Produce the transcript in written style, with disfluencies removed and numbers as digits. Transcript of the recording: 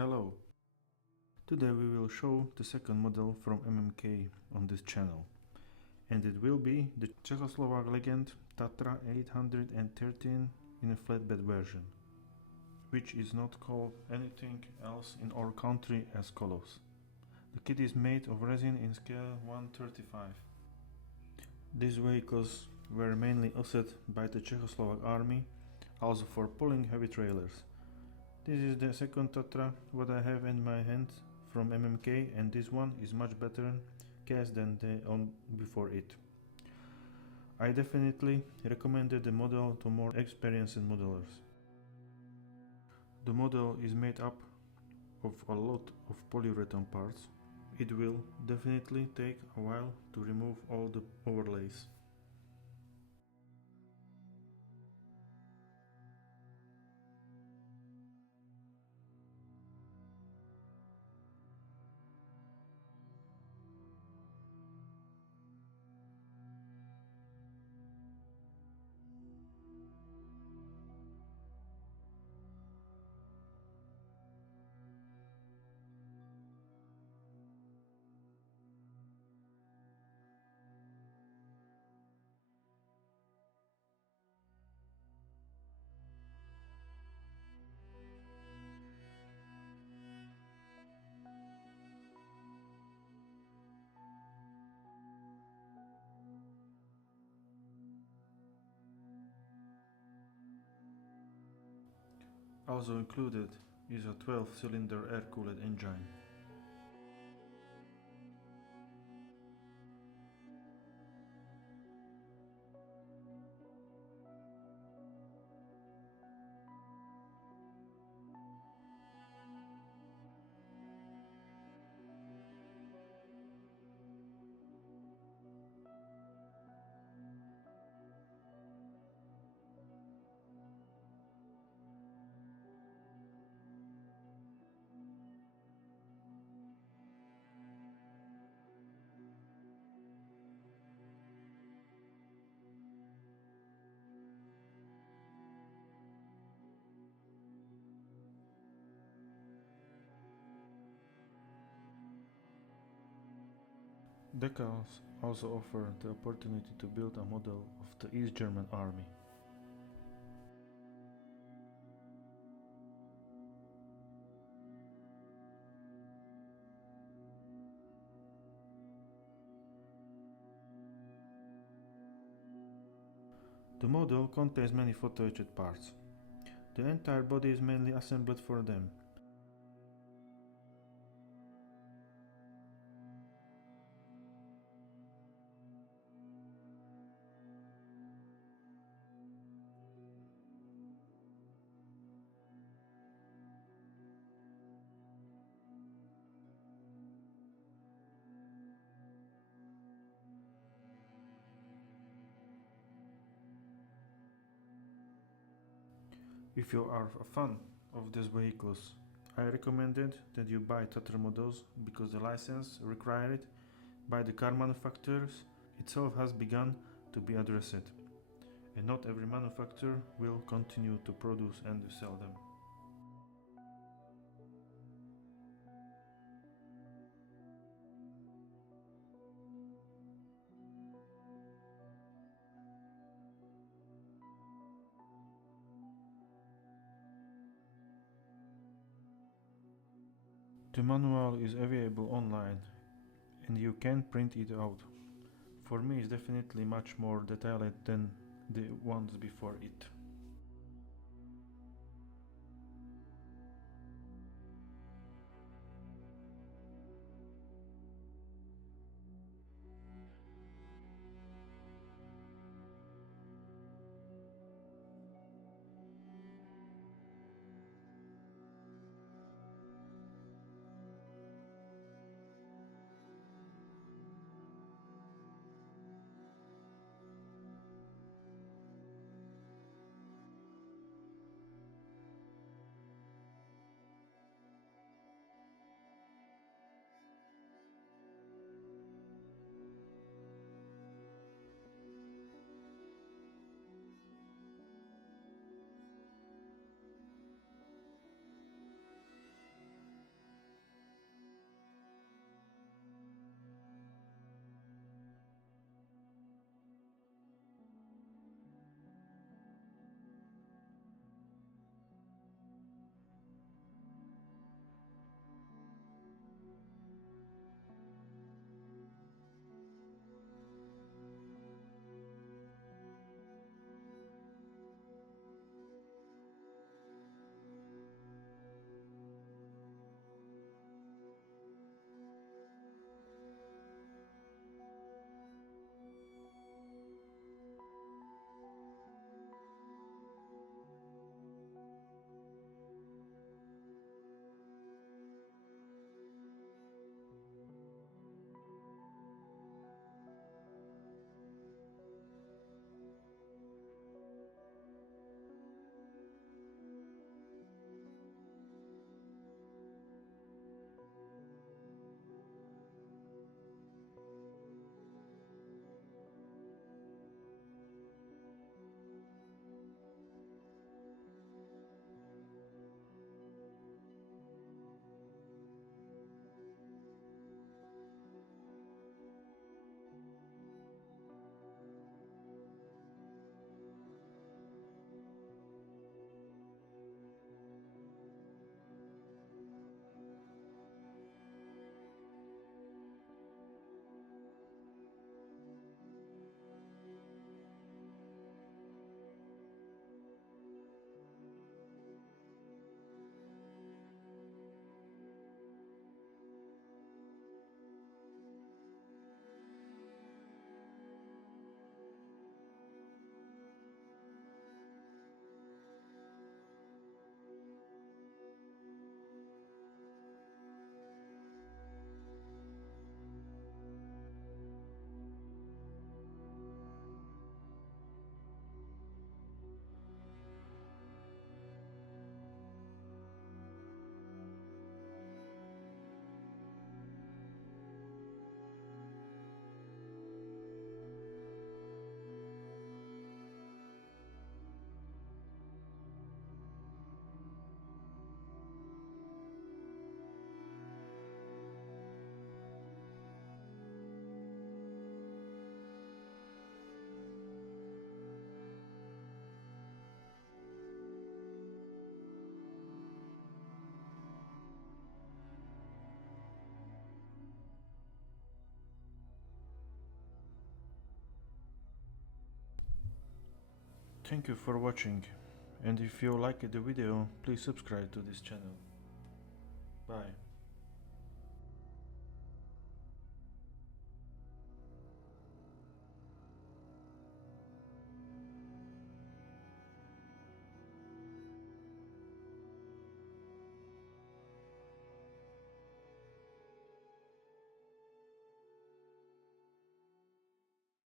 Hello! Today we will show the second model from MMK on this channel, and it will be the Czechoslovak legend Tatra 813 in a flatbed version, which is not called anything else in our country as Kolos. The kit is made of resin in scale 1/35. These vehicles were mainly used by the Czechoslovak army, also for pulling heavy trailers. This is the second Tatra what I have in my hand from MMK, and this one is much better cast than the one before it. I definitely recommended the model to more experienced modelers. The model is made up of a lot of polyurethane parts. It will definitely take a while to remove all the overlays. Also included is a 12-cylinder air-cooled engine. Decals also offer the opportunity to build a model of the East German army. The model contains many photo-etched parts. The entire body is mainly assembled for them. If you are a fan of these vehicles, I recommended that you buy Tatra models because the license required by the car manufacturers itself has begun to be addressed, and not every manufacturer will continue to produce and sell them. The manual is available online and you can print it out. For me, it's definitely much more detailed than the ones before it. Thank you for watching, and if you liked the video, please subscribe to this channel. Bye.